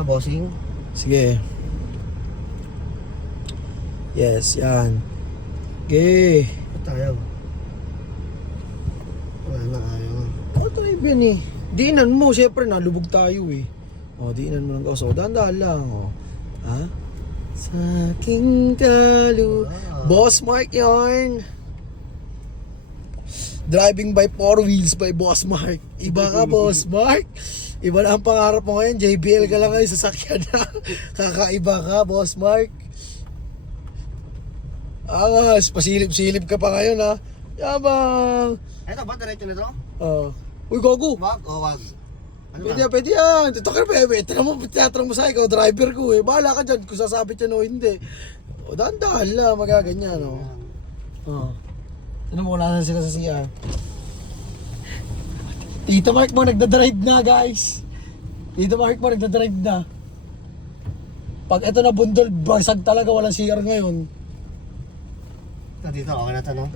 Ha, bossing? Sige. Yes, yan. Okay. Ba't ayaw? Wala na, ayaw. Drive yan eh. Diinan mo, syempre nalubog tayo eh. O, diinan mo lang ka. So, dahan-dahan lang. O. Ha? Sa aking Boss Mark yarn. Driving by four wheels by Boss Mark. Iba ka, Boss Mark. Iba na ang pangarap mo ngayon. JBL ka lang ngayon, sasakyan na. Kakaiba ka, Boss Mark. Angas, pasilip-silip ka pa ngayon ha. Yabang. Eto ba, diretso na to? Uy, gago. Wag o wag? Ano Pwede yan, pwede yan. Ito ka na, bebe. Tinatanong mo sa ikaw, driver ko eh. Bahala ka dyan kung sasabit yan o hindi. O, dahan-dahan lang, magaganyan o. Ano mo, wala na sila sa CR. Tito Mark mo, nagdadrive na guys. Tito Mark mo, nagdadrive na. Pag ito na bundol, basag talaga, walang CR ngayon. Dito, okay na to, no?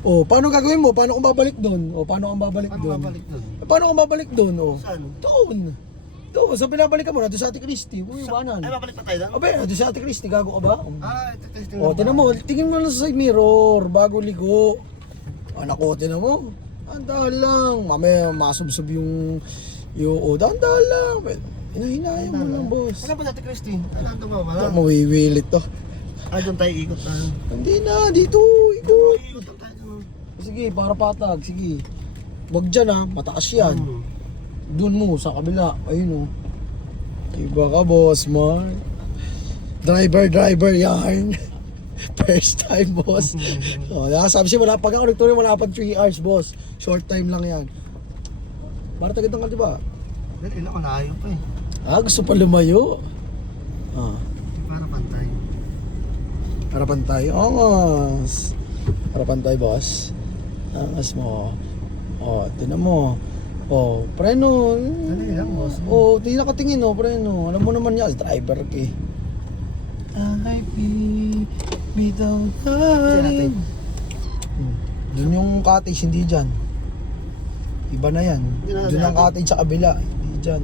O, paano gagawin mo? Paano kung babalik doon? O, paano kung babalik Paano doon? babalik doon? Paano kung babalik doon? O, Saan? doon. Doon, sa binabalikan mo na, doon sa Ate Christy. Uy, iwanan. Ay, babalik pa tayo doon? Abe, doon sa Ate Christy, gago ka ba? Ah, ito testing O, tinan mo, tingin mo lang sa side mirror, bago ligo. Anak ko, tinan mo. Dahan lang. Mamaya, masubsob yung... dahan lang. Hinahinayang mo lang, boss. Ano pa sa Ate Christy? Ano ito ba? Ito, mawiwilit to. Ah, doon tayo ikot tayo. Hindi na, dito, ito. Ikot lang tayo doon. Sige, para patag, sige. Wag dyan ha, mataas yan. Doon mo, sa kabila. Ayun o. Iba ka, boss, Mark. Driver yarn. First time, boss. Sabi siya, wala pag ako nagtuloy, wala pag 3 hours, boss. Short time lang yan. Para tagad ka, di ba? Dali na, malayo pa eh. Gusto pa lumayo. Para pantay. Para pantay. Angas. Para pantay, boss. Angas mo. Tinan mo. Preno. Dali lang, boss. Di nakatingin, preno. Alam mo naman yan, driver ka eh. I be down hurting. Doon yung cottage, hindi dyan. Iba na yan. Doon ang cottage sa kabila, hindi dyan.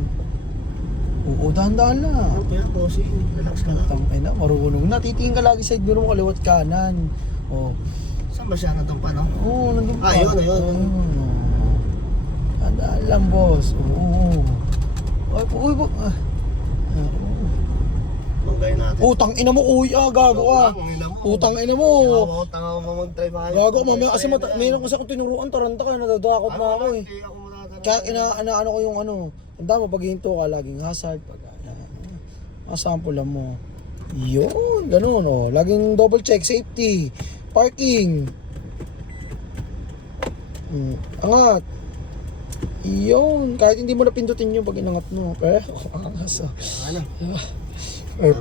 Dahan-dahan lang. Ano ba yan, bossing? Relax ka lang. Tangina, marunong na. Titingin ka lagi side mirror mo, kaliwat kanan. Saan ba siya? Nandun pa, no? Nandun pa. Ayun. Dahan-dahan lang, boss. Manggay natin. Utang ina mo, gago ah. Utang ina mo. Tanga mo mag-try ba? Gago, mamaya kasi mayroon kasi akong tinuruan, taranta ka, nadadakot na ako eh. Hindi ako matatanong. Kaya inaano ko yung ano, ang dama pag hinto ka laging hazard pag masample lang mo. Yun, ganun laging double check, safety, parking. Angat. Yun, kahit hindi mo napindutin yun pag inangat mo. Pero, angas Ano? Perfect.